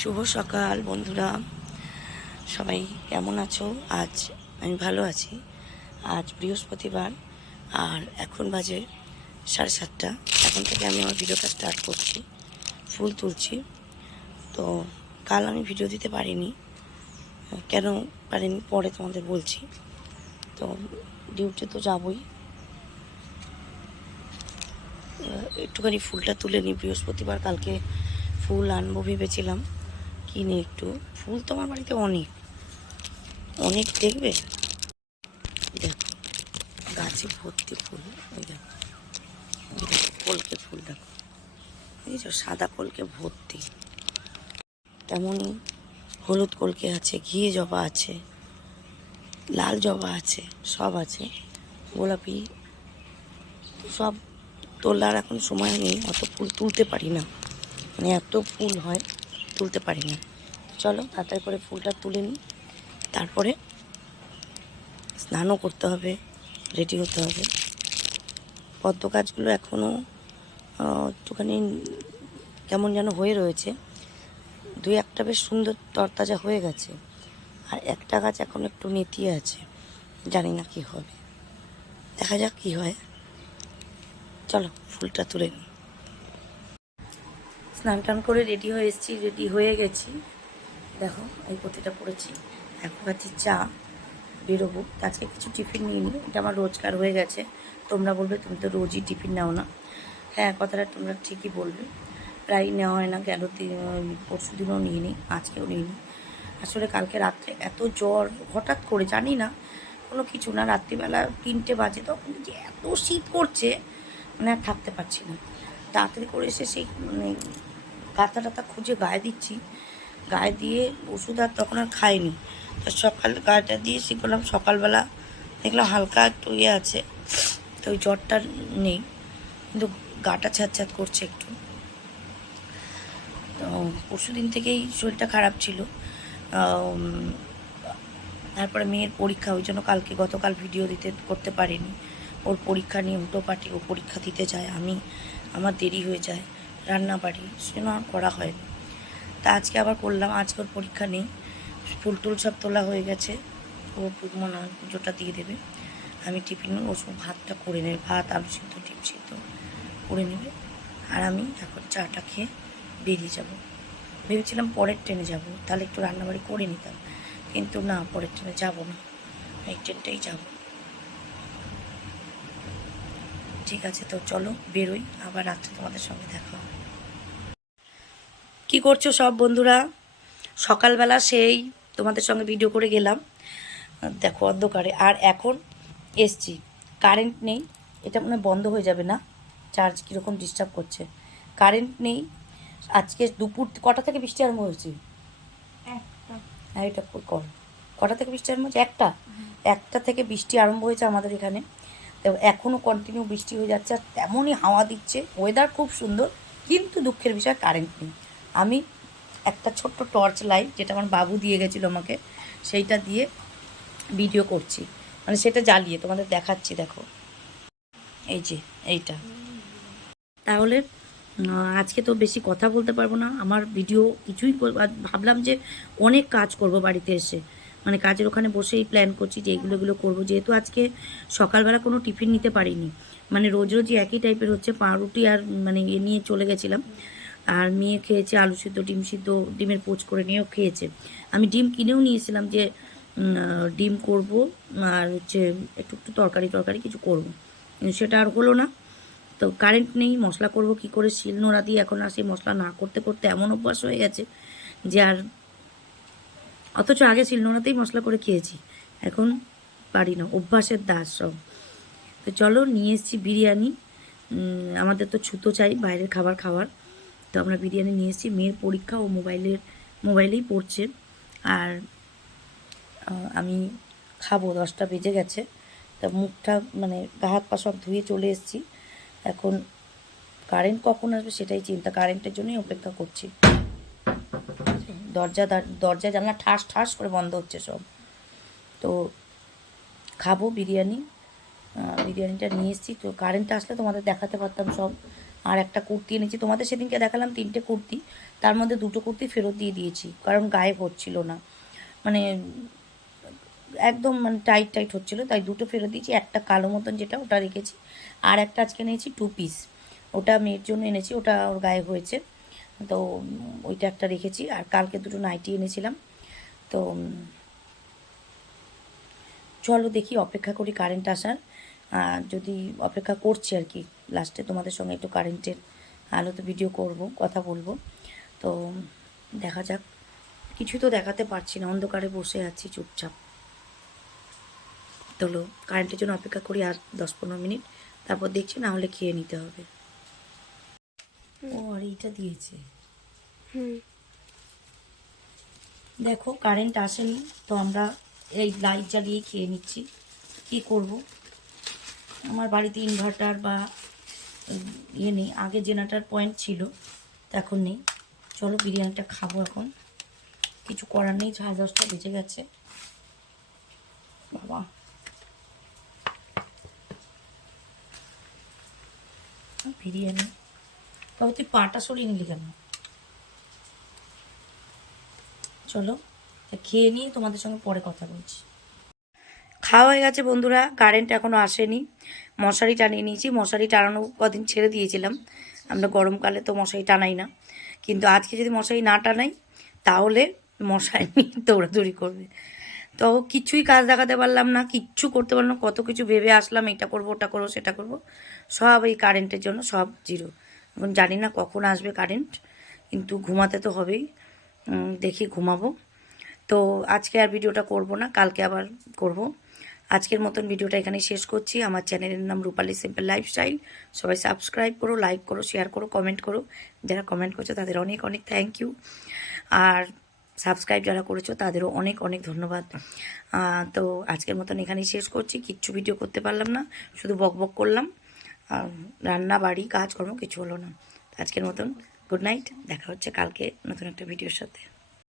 শুভ সকাল, বন্ধুরা। সবাই কেমন আছো? আজ আমি ভালো আছি। আজ বৃহস্পতিবার, আর এখন বাজে সাড়ে সাতটা। এখন থেকে আমি আমার ভিডিওটা স্টার্ট করছি, ফুল তুলছি। তো কাল আমি ভিডিও দিতে পারিনি। কেন পারিনি পরে তোমাদের বলছি। তো ডিউটি তো যাবই। একটুখানি ফুলটা তুলে নিই। বৃহস্পতিবার কালকে ফুল আনব ভেবেছিলাম। কিনে একটু। ফুল তো আমার বাড়িতে অনেক। অনেক দেখবে? দেখো, গাছে ভর্তি ফুল। ওই দেখো কলকে ফুল দেখো। যে সাদা কলকে ভর্তি। তেমনই হলুদ কলকে আছে, ঘিয়ে জবা আছে, লাল জবা আছে, সব আছে। গোলাপি, সব তোলার এখন সময় নেই, অত ফুল তুলতে পারি না। মানে এত ফুল হয়। তুলতে পারি না চলো তাড়াতাড়ি করে ফুলটা তুলে নিই। তারপরে স্নানও করতে হবে রেডি হতে হবে। পদ্ম গাছগুলো এখনও একটুখানি কেমন যেন হয়ে রয়েছে। দুই একটা বেশ সুন্দর তরতাজা হয়ে গেছে। আর একটা গাছ এখন একটু নেতিয়ে আছে। জানি না কি হবে। দেখা যাক কি হয়। চলো ফুলটা তুলে নিই। স্নান টান করে রেডি হয়ে এসেছি, রেডি হয়ে গেছি। দেখো, এই পতিটা পড়েছি। এখন খাচ্ছি চা, বেরোবো। তা আজকে কিছু টিফিন নিয়ে নিই এটা আমার রোজকার হয়ে গেছে। তোমরা বলবে, তুমি তো রোজই টিফিন নাও না। হ্যাঁ কথাটা তোমরা ঠিকই বলবে। প্রায় নেওয়া হয় না, গেল পরশু দিনও নিয়ে নিই আজকেও নিয়ে নিই আসলে কালকে রাত্রে এত জ্বর, হঠাৎ করে, জানি না, কোনো কিছু না, রাত্রিবেলা তিনটে বাজে তখন যে এত শীত করছে মানে আর থাকতে পারছি না। তাড়াতাড়ি করে এসে সেই মানে কাঁথা টাথা খুঁজে গায়ে দিচ্ছি। গায়ে দিয়ে ওষুধ আর তখন আর খাইনি। তো সকাল গায়েটা দিয়ে সে করলাম সকালবেলা দেখলাম হালকা একটু ইয়ে আছে, তো ওই জ্বরটা নেই, কিন্তু গাটা ছ্যাঁত করছে একটু। তো পরশু দিন থেকেই শরীরটা খারাপ ছিল। তারপরে মেয়ের পরীক্ষা, ওই জন্য কালকে গতকাল ভিডিও দিতে, করতে পারিনি। ওর পরীক্ষা নিয়ে উল্টো পাটি ও পরীক্ষা দিতে যায়, আমি, আমার দেরি হয়ে যায়। রান্না বাড়ি সেজন্য আর করা হয়নি। তা আজকে আবার করলাম, আজকে ওর পরীক্ষা নেই। ফুল টুল সব তোলা হয়ে গেছে। ও মনে হয় পুজোটা দিয়ে দেবে। আমি টিফিন ও ভাতটা করে নেবে। ভাত, আলু সিদ্ধ, ডিম সিদ্ধ করে নেবে। আর আমি এখন চাটা খেয়ে বেরিয়ে যাব। ভেবেছিলাম পরের ট্রেনে যাব, তাহলে একটু রান্নাবাড়ি করে নিতাম। কিন্তু না, পরের ট্রেনে যাব না। এই ট্রেনটাই যাব। ঠিক আছে তো চলো বেরোই। আবার রাত্রে তোমাদের সঙ্গে দেখা কি করছ সব বন্ধুরা? সকালবেলা সেই তোমাদের সঙ্গে ভিডিও করে গেলাম। দেখো অন্ধকারে। আর এখন এসছি। কারেন্ট নেই। এটা মনে বন্ধ হয়ে যাবে না? চার্জ কীরকম ডিস্টার্ব করছে? কারেন্ট নেই। আজকে দুপুর কটা থেকে বৃষ্টি আরম্ভ হয়েছে? হ্যাঁ এটা কর- কটা থেকে বৃষ্টি আরম্ভ হয়েছে? একটা। একটা থেকে বৃষ্টি আরম্ভ হয়েছে আমাদের এখানে। এখনও কন্টিনিউ বৃষ্টি হয়ে যাচ্ছে আর তেমনই হাওয়া দিচ্ছে। ওয়েদার খুব সুন্দর, কিন্তু দুঃখের বিষয় কারেন্ট নেই। আমি একটা ছোট্ট টর্চ লাইট যেটা আমার বাবু দিয়ে গেছিল আমাকে, সেইটা দিয়ে ভিডিও করছি। মানে সেটা জ্বালিয়ে তোমাদের দেখাচ্ছি, দেখো। এই যে, এইটা। তাহলে আজকে তো বেশি কথা বলতে পারব না। আমার ভিডিও কিছুই ভাবলাম যে অনেক কাজ করব বাড়িতে এসে। মানে কাজের ওখানে বসেই প্ল্যান করছি যে এগুলো এগুলো করব। যেহেতু আজকে সকালবেলা কোনো টিফিন নিতে পারিনি। মানে রোজ রোজই একই টাইপের হচ্ছে, পাউরুটি আর মানে এ নিয়ে চলে গেছিলাম। আর মেয়ে খেয়েছে আলু সিদ্ধ, ডিম সিদ্ধ, ডিমের পোচ করে নিয়েও খেয়েছে। আমি ডিম কিনেও নিয়েছিলাম যে ডিম করব আর হচ্ছে একটু একটু তরকারি টরকারি কিছু করব। সেটা আর হলো না। তো কারেন্ট নেই, মশলা করব কি করে? শিল নোড়া দিয়ে এখন আর সেই মশলা না করতে করতে এমন অভ্যাস হয়ে গেছে যে আর অথচ আগে শিল নোড়াতেই মশলা করে খেয়েছি। এখন পারি না, অভ্যাসের দাস সব। তো চলো, নিয়ে এসেছি বিরিয়ানি। আমাদের তো ছুতো চাই, বাইরের খাবার খাওয়ার। তো আমরা বিরিয়ানি নিয়ে এসেছি। মেয়ের পরীক্ষা ও মোবাইলের, মোবাইলেই পড়ছে। আর আমি খাব, দশটা বেজে গেছে। তা মুখটা মানে গা হাত পা সব ধুয়ে চলে এসেছি। এখন কারেন্ট কখন আসবে সেটাই চিন্তা, কারেন্টের জন্যই অপেক্ষা করছি। দরজা দার- দরজা জানলা ঠাস ঠাস করে বন্ধ হচ্ছে সব। তো খাব বিরিয়ানি বিরিয়ানিটা নিয়ে এসেছি। তো কারেন্ট আসলে তোমাদের দেখাতে পারতাম সব। আর একটা কুর্তি এনেছি। তোমাদের সেদিনকে দেখালাম তিনটে কুর্তি। তার মধ্যে দুটো কুর্তি ফেরত দিয়ে দিয়েছি, কারণ গায়ে হচ্ছিল না। মানে একদম মানে টাইট টাইট হচ্ছিল, তাই দুটো ফেরত দিয়েছি। একটা কালো মতন যেটা, ওটা রেখেছি। আর একটা আজকে নিয়েছি টু পিস ওটা মেয়ের জন্য এনেছি, ওটা ওর গায়ে হয়েছে। তো ওইটা একটা রেখেছি। আর কালকে দুটো নাইটি এনেছিলাম। তো চলো দেখি, অপেক্ষা করি কারেন্ট আসার। যদি অপেক্ষা করছি আর কি লাস্টে তোমাদের সঙ্গে একটু কারেন্টের আলোতে ভিডিও করব, কথা বলব। তো, দেখা যাক। কিছু তো দেখাতে পারছি না, অন্ধকারে বসে আছি চুপচাপ। চলো কারেন্টের জন্য অপেক্ষা করি আর দশ পনেরো মিনিট। তারপর দেখছি না হলে খেয়ে নিতে হবে। ও আর এইটা দিয়েছে। হুম। দেখো কারেন্ট আসেনি তো আমরা এই লাইট জ্বালিয়ে খেয়ে নিচ্ছি। কি করব? আমার বাড়িতে ইনভার্টার বা ইয়ে নেই। আগে জেনারেটার পয়েন্ট ছিল তো এখন নেই। চলো বিরিয়ানিটা খাব এখন। কিছু করার নেই সাড়ে দশটা বেজে গেছে। বাবা। বিরিয়ানি। তবে তুই পাটা সরিয়ে নিলি কেন চলো খেয়ে নিয়ে তোমাদের সঙ্গে পরে কথা বলছি। খাওয়া হয়ে গেছে বন্ধুরা কারেন্ট এখনও আসেনি। মশারি টানিয়ে নিয়েছি, মশারি টানানো কদিন ছেড়ে দিয়েছিলাম। আমরা গরমকালে তো মশারি টানাই না। কিন্তু আজকে যদি মশারি না টানাই, তাহলে মশারি নিয়ে দৌড়াদৌড়ি করবে। তো কিছুই কাজ দেখাতে পারলাম না, কিচ্ছু করতে পারলাম কত কিছু ভেবে আসলাম, এটা করব, ওটা করব, সেটা করব। সব এই কারেন্টের জন্য সব জিরো এখন জানি না কখন আসবে কারেন্ট কিন্তু ঘুমাতে তো হবেই। দেখি ঘুমাবো। তো আজকে আর ভিডিওটা করব না, কালকে আবার করব। আজকের মতন ভিডিওটা এখানে শেষ করছি। আমার চ্যানেলের নাম রূপালী সিম্পল লাইফস্টাইল সবাই সাবস্ক্রাইব করো লাইক করো শেয়ার করো কমেন্ট করো। যারা কমেন্ট করছ তাদের অনেক অনেক থ্যাংক ইউ আর সাবস্ক্রাইব যারা করেছ তাদেরও অনেক অনেক ধন্যবাদ। তো আজকের মতন এখানেই শেষ করছি। কিচ্ছু ভিডিও করতে পারলাম না, শুধু বক বক করলাম। রান্না, বাড়ি, কাজকর্ম কিছু হলো না। আজকের মতন গুড নাইট, দেখা হচ্ছে কালকে নতুন একটা ভিডিওর সাথে।